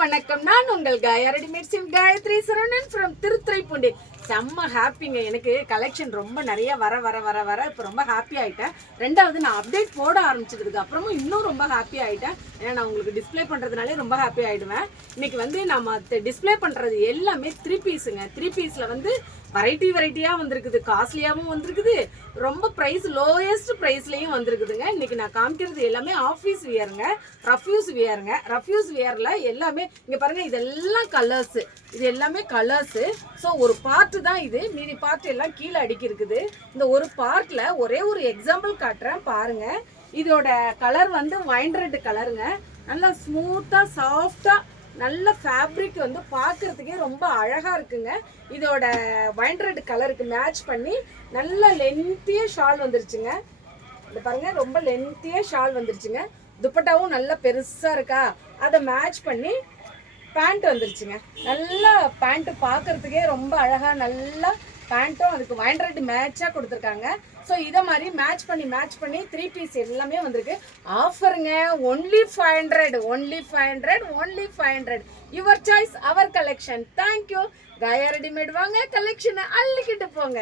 வணக்கம். நான் உங்கள் காயா ரெடிமேட்ஸ் காயத்ரி சரவணன் ஃப்ரம் திருத்துறைப்பூண்டி. செம்ம ஹாப்பிங்க. எனக்கு கலெக்ஷன் ரொம்ப நிறைய வர இப்போ ரொம்ப ஹாப்பி ஆகிட்டேன். ரெண்டாவது நான் அப்டேட் போட ஆரம்பிச்சதுக்கு அப்புறமும் இன்னும் ரொம்ப ஹாப்பி ஆகிட்டேன். ஏன்னா நான் உங்களுக்கு டிஸ்பிளே பண்ணுறதுனாலே ரொம்ப ஹாப்பி ஆகிடுவேன். இன்னைக்கு வந்து நம்ம டிஸ்பிளே பண்ணுறது எல்லாமே 3 பீஸுங்க. 3 பீஸில் வந்து வெரைட்டியாக வந்திருக்குது, காஸ்ட்லியாகவும் வந்திருக்குது, ரொம்ப ப்ரைஸ் லோயஸ்ட் ப்ரைஸ்லையும் வந்திருக்குதுங்க. இன்னைக்கு நான் காமிக்கிறது எல்லாமே ஆஃபீஸ் வியருங்க, ரஃப்யூஸ் வியருங்க. ரஃப்யூஸ் வியரில் எல்லாமே இங்கே பாருங்கள், இதெல்லாம் கலர்ஸு, இது எல்லாமே கலர்ஸு. ஸோ ஒரு பார்ட்டு தான் இது, மீதி பார்ட் எல்லாம் கீழே அடுக்கி இருக்குது. இந்த ஒரு பார்ட்டில் ஒரே ஒரு எக்ஸாம்பிள் காட்டுறேன் பாருங்கள். இதோட கலர் வந்து வைன் ரெட் கலருங்க. நல்லா ஸ்மூத்தாக சாஃப்டாக நல்ல ஃபேப்ரிக் வந்து பார்க்குறதுக்கே ரொம்ப அழகாக இருக்குங்க. இதோட வைன் ரெட் கலருக்கு மேட்ச் பண்ணி நல்ல லென்த்திய ஷால் வந்துருச்சுங்க. இந்த பாருங்கள், ரொம்ப லென்த்திய ஷால் வந்துருச்சுங்க. துப்பட்டாவும் நல்லா பெருசாக இருக்கா, அதை மேட்ச் பண்ணி பேண்ட் வந்துருச்சுங்க. நல்லா பேண்ட்டு பார்க்குறதுக்கே ரொம்ப அழகாக, நல்லா பேண்ட்டும் அதுக்கு வைன் ரெட் மேட்சாக கொடுத்துருக்காங்க. ஸோ இதை மாதிரி மேட்ச் பண்ணி 3 பீஸ் எல்லாமே வந்திருக்கு. ஆஃபருங்க, only 500 your choice our collection. Thank you. Kaaya readymade வாங்க, கலெக்ஷனை அள்ளிக்கிட்டு போங்க.